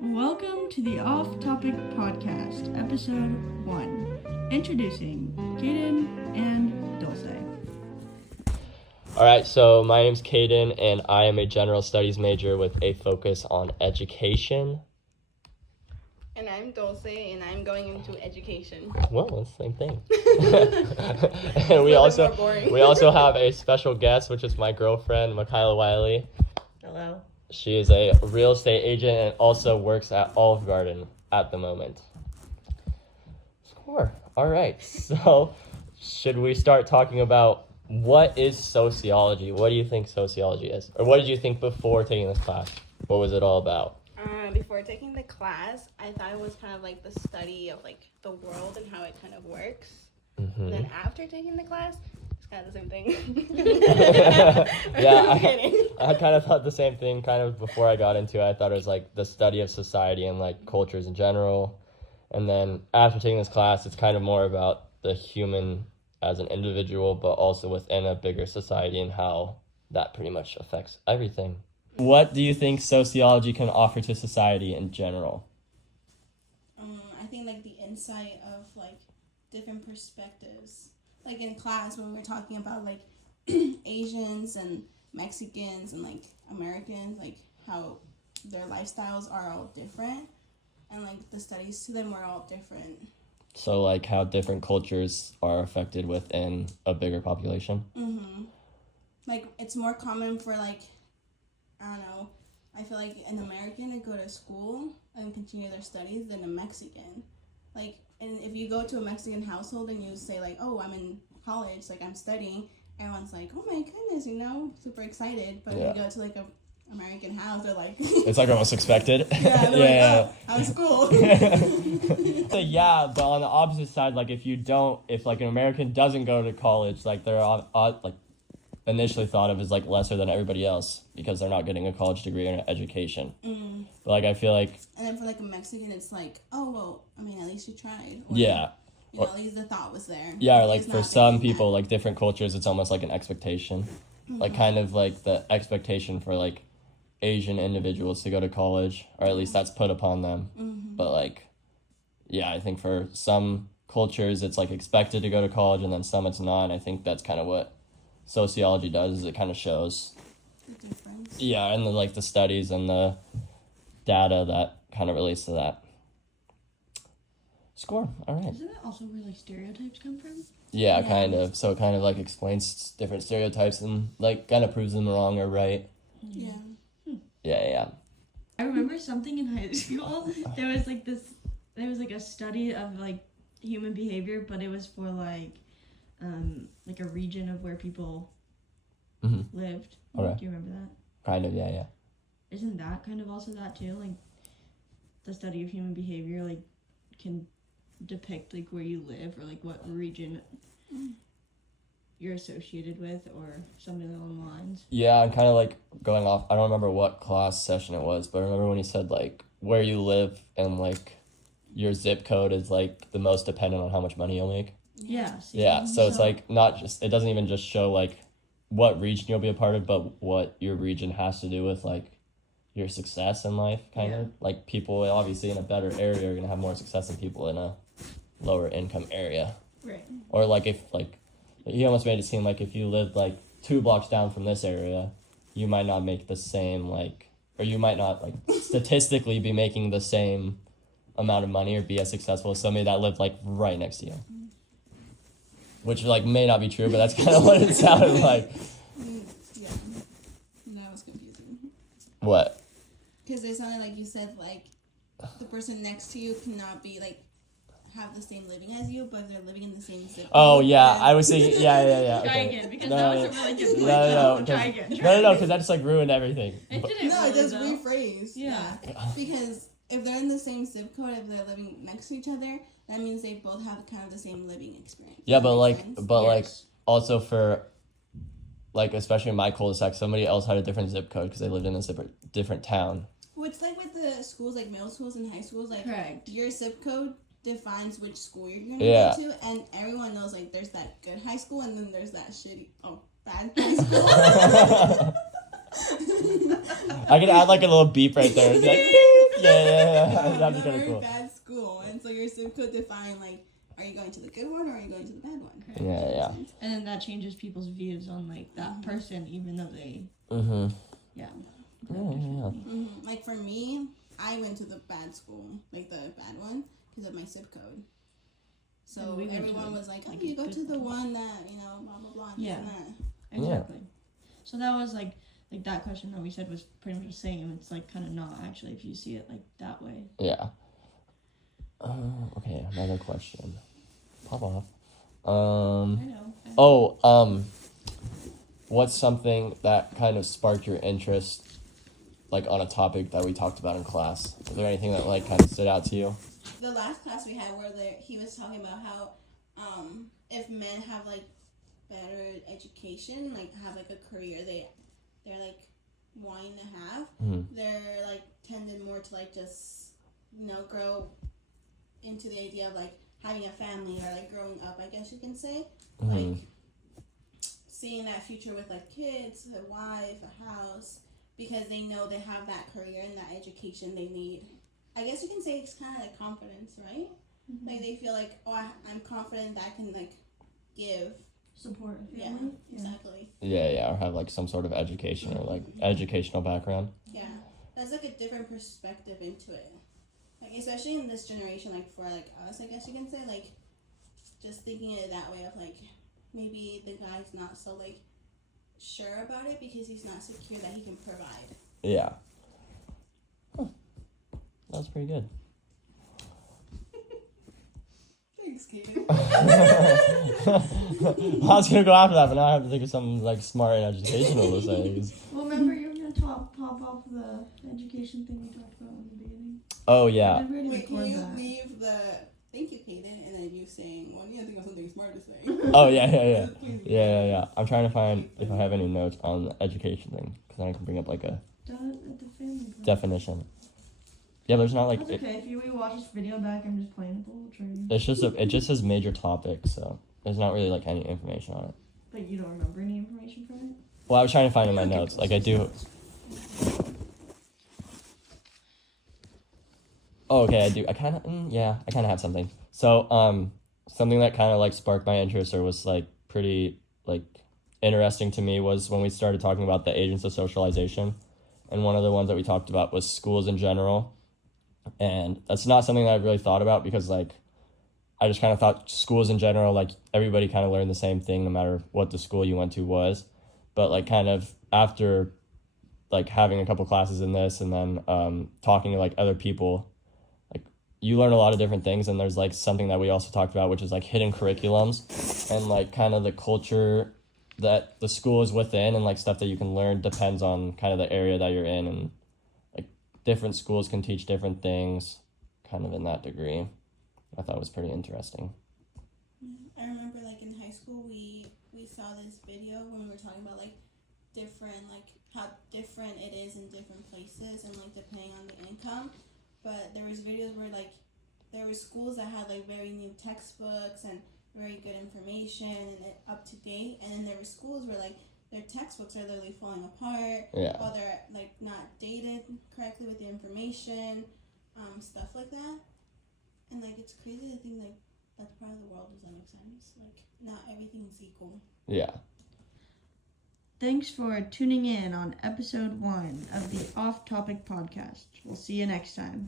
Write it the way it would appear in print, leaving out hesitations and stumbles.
Welcome to the Off Topic Podcast, Episode 1. Introducing Kaden and Dulce. Alright, so my name's Kaden, and I am a general studies major with a focus on education. And I'm Dulce, and I'm going into education. Well, it's the same thing. And we also have a special guest, which is my girlfriend, Michaela Wiley. Hello. She is a real estate agent and also works at Olive Garden at the moment. Score. All right. So, should we start talking about what is sociology? What do you think sociology is? Or what did you think before taking this class? What was it all about? Before taking the class, I thought it was kind of like the study of like the world and how it kind of works. Mm-hmm. And then after taking the class, it's kind of the same thing. Yeah, I kind of thought the same thing kind of before I got into it. I thought it was like the study of society and like cultures in general. And then after taking this class, it's kind of more about the human as an individual, but also within a bigger society and how that pretty much affects everything. What do you think sociology can offer to society in general? I think like the insight of like different perspectives. Like in class when we were talking about like Asians and Mexicans and like Americans, like how their lifestyles are all different and like the studies to them were all different. So like how different cultures are affected within a bigger population? Mm-hmm. Like it's more common for like, I don't know, I feel like an American to go to school and continue their studies than a Mexican. Like, and if you go to a Mexican household and you say like, oh, I'm in college, like I'm studying, everyone's like, oh my goodness, you know, super excited. But if you go to like a American house, they're like, it's like almost expected. Yeah, they're like, oh, how's school? So yeah, but on the opposite side, like if like an American doesn't go to college, like they're like initially thought of as like lesser than everybody else because they're not getting a college degree or an education. But like I feel like, and then for like a Mexican, it's like, oh well, I mean, at least you tried. Or, yeah. You know, at least the thought was there. Yeah, or like for some people, like different cultures, it's almost like an expectation. Like kind of like the expectation for like Asian individuals to go to college, or at least that's put upon them. But like, yeah, I think for some cultures, it's like expected to go to college, and then some it's not. And I think that's kind of what sociology does, is it kind of shows The difference. Yeah, and the studies and the data that kind of relates to that. Score. All right. Isn't that also where like stereotypes come from? Yeah, kind of. So it kind of like explains different stereotypes and like kind of proves them wrong or right. Yeah. Yeah. I remember something in high school. There was like a study of like human behavior, but it was for like a region of where people lived. Okay. Do you remember that? Kind of, yeah. Isn't that kind of also that too? Like the study of human behavior like can depict like where you live or like what region you're associated with or something along the lines. Yeah, I'm kind of like going off. I don't remember what class session it was, but I remember when he said like where you live and like your zip code is like the most dependent on how much money you'll make. Yeah. Yeah, so it's like not just, it doesn't even just show like what region you'll be a part of, but what your region has to do with like your success in life, kind of. Like people obviously in a better area are going to have more success than people in a lower income area. Right. Or like if like, he almost made it seem like if you lived like 2 blocks down from this area, you might not make the same like, or you might not like statistically be making the same amount of money or be as successful as somebody that lived like right next to you. Which like may not be true, but that's kind of what it sounded like. Yeah. That was confusing. What? Because it sounded like you said like the person next to you cannot be like have the same living as you, but they're living in the same zip code. Oh yeah, I was thinking. Yeah. Try Okay. again, because that was a really good point. Try again. No, because that just like ruined everything. It But- didn't. No, really, it just though. rephrase. Yeah. Because if they're in the same zip code, if they're living next to each other, that means they both have kind of the same living experience. Yeah, Does but that like, make sense? but like, Yes. also for, like, especially in my cul-de-sac, somebody else had a different zip code because they lived in a different town. Well, it's like with the schools, like middle schools and high schools, like Correct. your zip code defines which school you're gonna Yeah. go to, and everyone knows like there's that good high school and then there's that bad high school. I could add like a little beep right there. It's like, Yeah. That'd be kind Never of cool. bad school, and so your sim could define like, are you going to the good one or are you going to the bad one? Yeah. And then that changes people's views on like that person, even though they, Mhm. yeah. Yeah. Like for me, I went to the bad school, like the bad one, because of my zip code. So And we went to, everyone was like, "Oh, like, you go good to the one. one that blah blah blah." Yeah. And that. Exactly. So that was like that question that we said was pretty much the same. It's like kind of not actually if you see it like that way. Yeah. Okay, another question. Pop off. I know. What's something that kind of sparked your interest, like on a topic that we talked about in class? Was there anything that like kind of stood out to you? The last class we had where he was talking about how if men have like better education, like have like a career they're like wanting to have, they're like tended more to like just grow into the idea of like having a family or like growing up, I guess you can say, like seeing that future with like kids, a wife, a house, because they know they have that career and that education they need. I guess you can say it's kind of like confidence, right? Like they feel like, oh, I'm confident that I can like give Support a Yeah, family. exactly. Yeah, or have like some sort of education or like educational background. Yeah, that's like a different perspective into it. Like especially in this generation, like for like us, I guess you can say, like just thinking it that way of like maybe the guy's not so like sure about it because he's not secure that he can provide. Yeah. That's pretty good. Thanks, Kaden. I was gonna go after that, but now I have to think of something like smart and educational to say. Well, remember you were gonna pop off the education thing we talked about in the beginning. Oh yeah. Did we already Wait, can record you that? leave the thank you, Kaden, and then you saying, well, I need to think of something smart to say. Oh yeah. I'm trying to find if I have any notes on the education thing, because then I can bring up like a Done at the family group. definition. Yeah, there's not like That's okay. If you watch this video back, I'm just playing a little trivia. it just says major topics, so there's not really like any information on it. But you don't remember any information from it? Well, I was trying to find in my notes. Like I do. Oh, okay, I do. I kind of have something. So, something that kind of like sparked my interest or was like pretty like interesting to me was when we started talking about the agents of socialization, and one of the ones that we talked about was schools in general, and that's not something that I've really thought about because like I just kind of thought schools in general, like everybody kind of learned the same thing no matter what the school you went to was, but like kind of after like having a couple classes in this and then talking to like other people, you learn a lot of different things, and there's like something that we also talked about, which is like hidden curriculums and like kind of the culture that the school is within, and like stuff that you can learn depends on kind of the area that you're in, and like different schools can teach different things kind of in that degree. I thought it was pretty interesting. I remember like in high school we saw this video when we were talking about like different like how different it is in different places and like depending on the income. But there was videos where like there were schools that had like very new textbooks and very good information and up to date, and then there were schools where like their textbooks are literally falling apart, or they're like not dated correctly with the information, stuff like that. And like it's crazy to think like that's part of the world. Does that make sense? Like not everything is equal. Yeah. Thanks for tuning in on episode 1 of the Off Topic podcast. We'll see you next time.